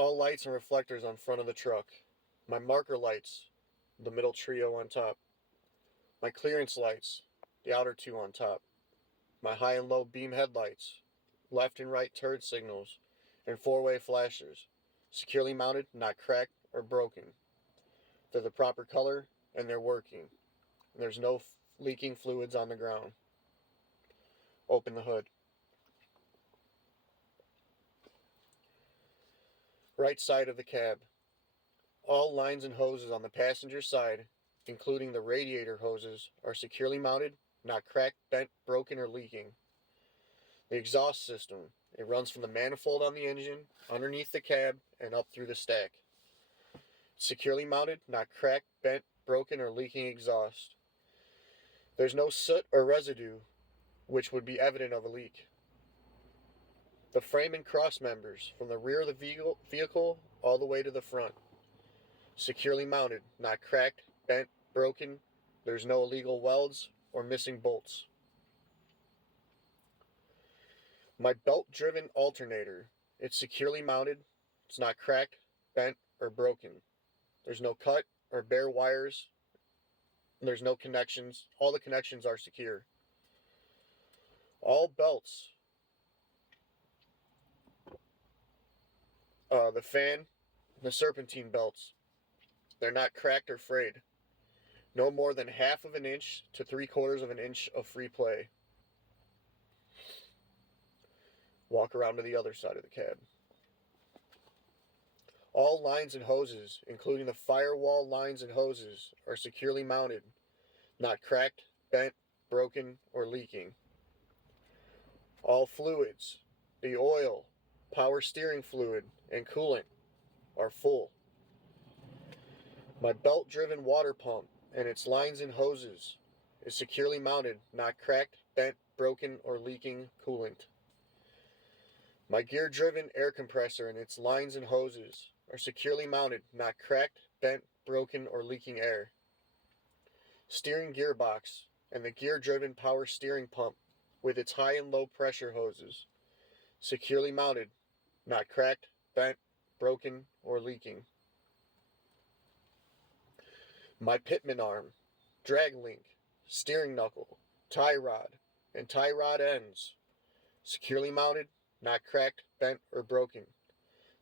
All lights and reflectors on front of the truck. My marker lights, the middle trio on top. My clearance lights, the outer two on top. My high and low beam headlights, left and right turn signals, and four-way flashers, securely mounted, not cracked or broken. They're the proper color and they're working. And there's no leaking fluids on the ground. Open the hood. Right side of the cab. All lines and hoses on the passenger side, including the radiator hoses, are securely mounted, not cracked, bent, broken, or leaking. The exhaust system, it runs from the manifold on the engine, underneath the cab, and up through the stack. Securely mounted, not cracked, bent, broken, or leaking exhaust. There's no soot or residue, which would be evident of a leak. The frame and cross members, from the rear of the vehicle all the way to the front. Securely mounted, not cracked, bent, broken. There's no illegal welds or missing bolts. My belt-driven alternator, it's securely mounted, it's not cracked, bent, or broken. There's no cut or bare wires. There's no connections. All the connections are secure. All belts, the fan, the serpentine belts, they're not cracked or frayed. No more than 1/2 of an inch to 3/4 of an inch of free play. Walk around to the other side of the cab. All lines and hoses, including the firewall lines and hoses, are securely mounted, not cracked, bent, broken, or leaking. All fluids, the oil, power steering fluid, and coolant, are full. My belt-driven water pump and its lines and hoses is securely mounted, not cracked, bent, broken, or leaking coolant. My gear-driven air compressor and its lines and hoses are securely mounted, not cracked, bent, broken, or leaking air. Steering gearbox and the gear-driven power steering pump with its high and low pressure hoses, securely mounted, not cracked, bent, broken, or leaking. My pitman arm, drag link, steering knuckle, tie rod, and tie rod ends, securely mounted, not cracked, bent, or broken.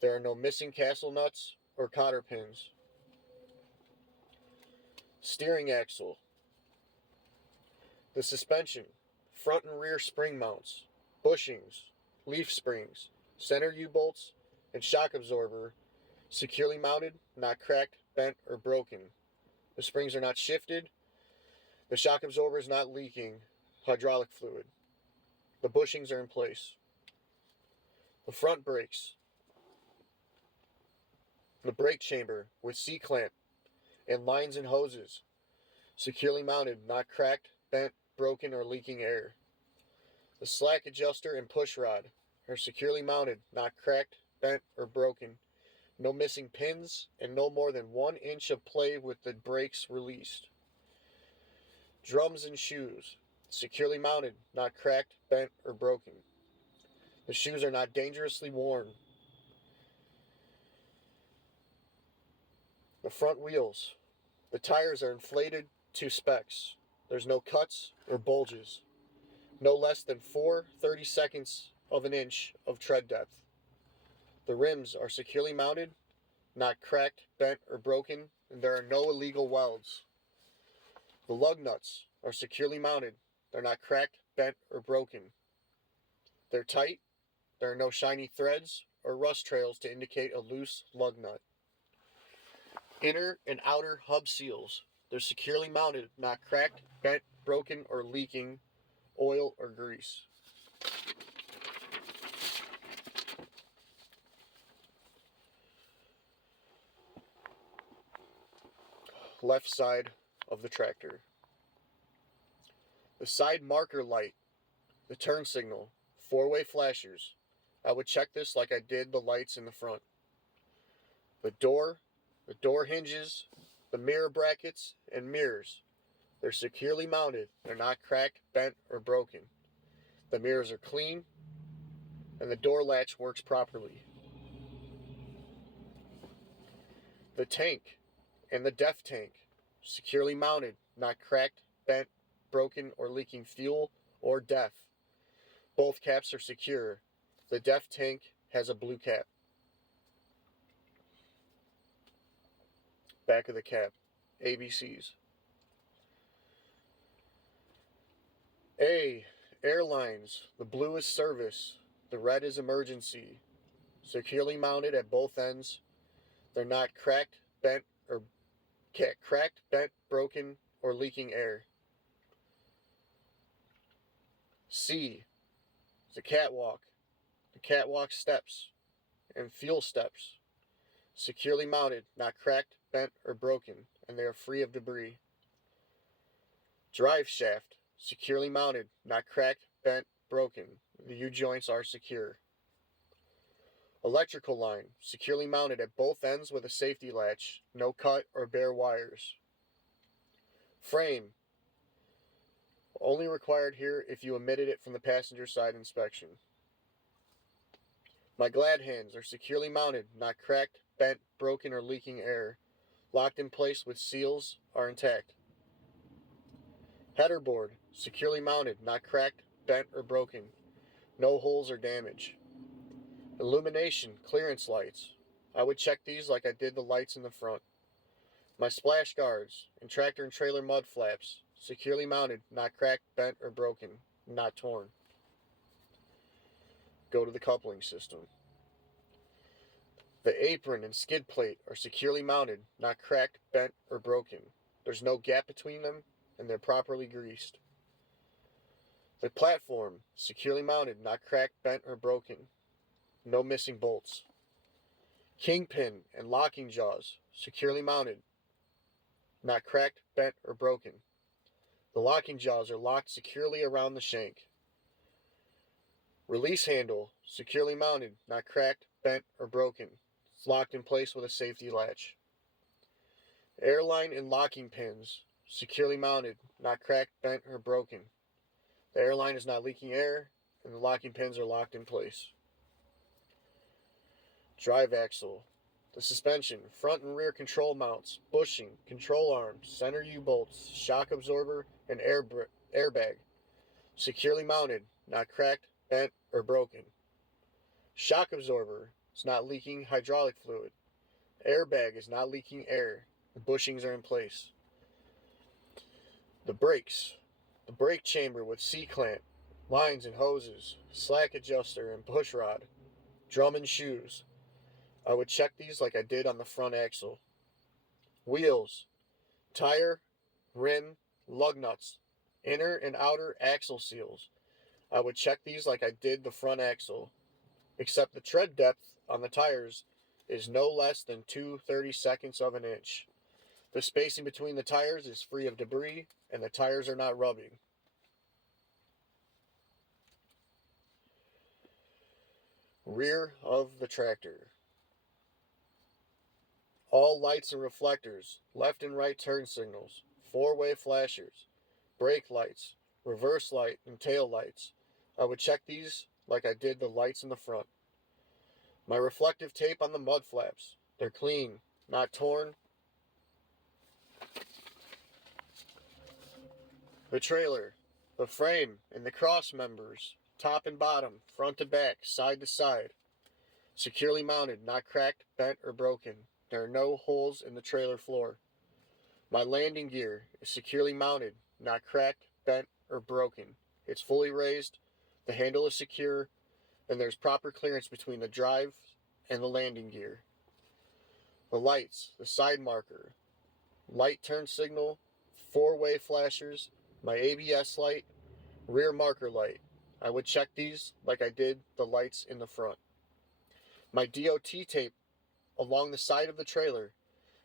There are no missing castle nuts or cotter pins. Steering axle. The suspension, front and rear spring mounts, bushings, leaf springs, center U-bolts, and shock absorber, securely mounted, not cracked, bent, or broken. The springs are not shifted. The shock absorber is not leaking hydraulic fluid. The bushings are in place. The front brakes. The brake chamber with C-clamp and lines and hoses, securely mounted, not cracked, bent, broken, or leaking air. The slack adjuster and push rod are securely mounted, not cracked, bent, or broken. No missing pins, and no more than 1 inch of play with the brakes released. Drums and shoes, securely mounted, not cracked, bent, or broken. The shoes are not dangerously worn. The front wheels, the tires are inflated to specs. There's no cuts or bulges. No less than 4/32 of an inch of tread depth. The rims are securely mounted, not cracked, bent, or broken, and there are no illegal welds. The lug nuts are securely mounted. They're not cracked, bent, or broken. They're tight. There are no shiny threads or rust trails to indicate a loose lug nut. Inner and outer hub seals. They're securely mounted, not cracked, bent, broken, or leaking oil or grease. Left side of the tractor. The side marker light, the turn signal, four-way flashers. I would check this like I did the lights in the front. The door hinges, the mirror brackets, and mirrors. They're securely mounted. They're not cracked, bent, or broken. The mirrors are clean, and the door latch works properly. The tank and the DEF tank, securely mounted, not cracked, bent, broken, or leaking fuel or DEF. Both caps are secure. The DEF tank has a blue cap. Back of the cap, ABCs. A. Airlines. The blue is service. The red is emergency. Securely mounted at both ends. They're not cracked, bent, broken, or leaking air. C. The catwalk. The catwalk steps and fuel steps. Securely mounted, not cracked, bent, or broken, and they are free of debris. Drive shaft. Securely mounted, not cracked, bent, broken. The U-joints are secure. Electrical line, securely mounted at both ends with a safety latch, no cut or bare wires. Frame, only required here if you omitted it from the passenger side inspection. My glad hands are securely mounted, not cracked, bent, broken, or leaking air. Locked in place with seals, are intact. Header board, securely mounted, not cracked, bent, or broken. No holes or damage. Illumination, clearance lights. I would check these like I did the lights in the front. My splash guards and tractor and trailer mud flaps, securely mounted, not cracked, bent, or broken, not torn. Go to the coupling system. The apron and skid plate are securely mounted, not cracked, bent, or broken. There's no gap between them, and they're properly greased. The platform, securely mounted, not cracked, bent, or broken. No missing bolts. Kingpin and locking jaws, securely mounted, not cracked, bent, or broken. The locking jaws are locked securely around the shank. Release handle, securely mounted, not cracked, bent, or broken. It's locked in place with a safety latch. Airline and locking pins, securely mounted, not cracked, bent, or broken. The airline is not leaking air, and the locking pins are locked in place. Drive axle. The suspension, front and rear control mounts, bushing, control arms, center U-bolts, shock absorber, and airbag. Securely mounted, not cracked, bent, or broken. Shock absorber is not leaking hydraulic fluid. Airbag is not leaking air. The bushings are in place. The brakes. The brake chamber with C-clamp, lines and hoses, slack adjuster and push rod, drum and shoes. I would check these like I did on the front axle. Wheels, tire, rim, lug nuts, inner and outer axle seals. I would check these like I did the front axle, except the tread depth on the tires is no less than 2/32 of an inch. The spacing between the tires is free of debris, and the tires are not rubbing. Rear of the tractor. All lights and reflectors, left and right turn signals, four-way flashers, brake lights, reverse light, and tail lights. I would check these like I did the lights in the front. My reflective tape on the mud flaps. They're clean, not torn. The trailer, the frame, and the cross members, top and bottom, front to back, side to side. Securely mounted, not cracked, bent, or broken. There are no holes in the trailer floor. My landing gear is securely mounted, not cracked, bent, or broken. It's fully raised, the handle is secure, and there's proper clearance between the drive and the landing gear. The lights, the side marker, light turn signal, four-way flashers, my ABS light, rear marker light. I would check these like I did the lights in the front. My DOT tape along the side of the trailer.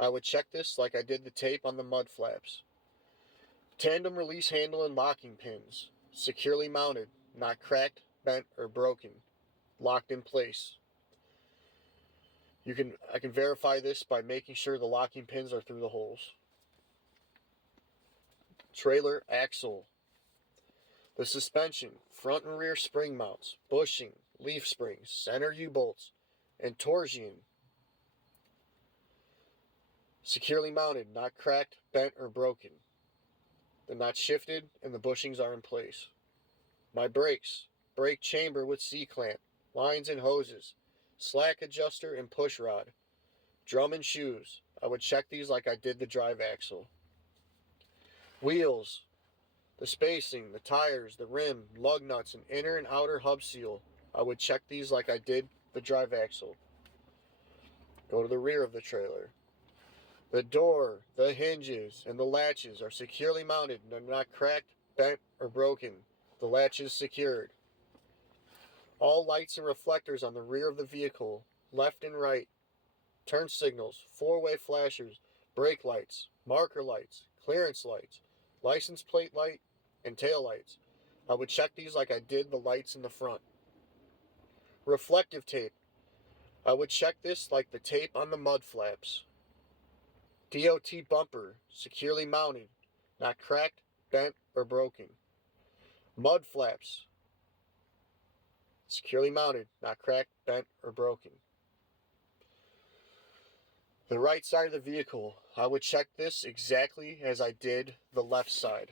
I would check this like I did the tape on the mud flaps. Tandem release handle and locking pins, securely mounted, not cracked, bent, or broken, locked in place. I can verify this by making sure the locking pins are through the holes. Trailer axle. The suspension, front and rear spring mounts, bushing, leaf springs, center U-bolts, and torsion. securely mounted, not cracked, bent, or broken. They're not shifted and the bushings are in place. My brakes, brake chamber with C-clamp, lines and hoses, slack adjuster and push rod, drum and shoes. I would check these like I did the drive axle. Wheels, the spacing, the tires, the rim, lug nuts, and inner and outer hub seal. I would check these like I did the drive axle. Go to the rear of the trailer. The door, the hinges, and the latches are securely mounted and are not cracked, bent, or broken. The latch is secured. All lights and reflectors on the rear of the vehicle, left and right, turn signals, four-way flashers, brake lights, marker lights, clearance lights, license plate light, and tail lights. I would check these like I did the lights in the front. Reflective tape. I would check this like the tape on the mud flaps. DOT bumper, securely mounted, not cracked, bent, or broken. Mud flaps, securely mounted, not cracked, bent, or broken. The right side of the vehicle, I would check this exactly as I did the left side.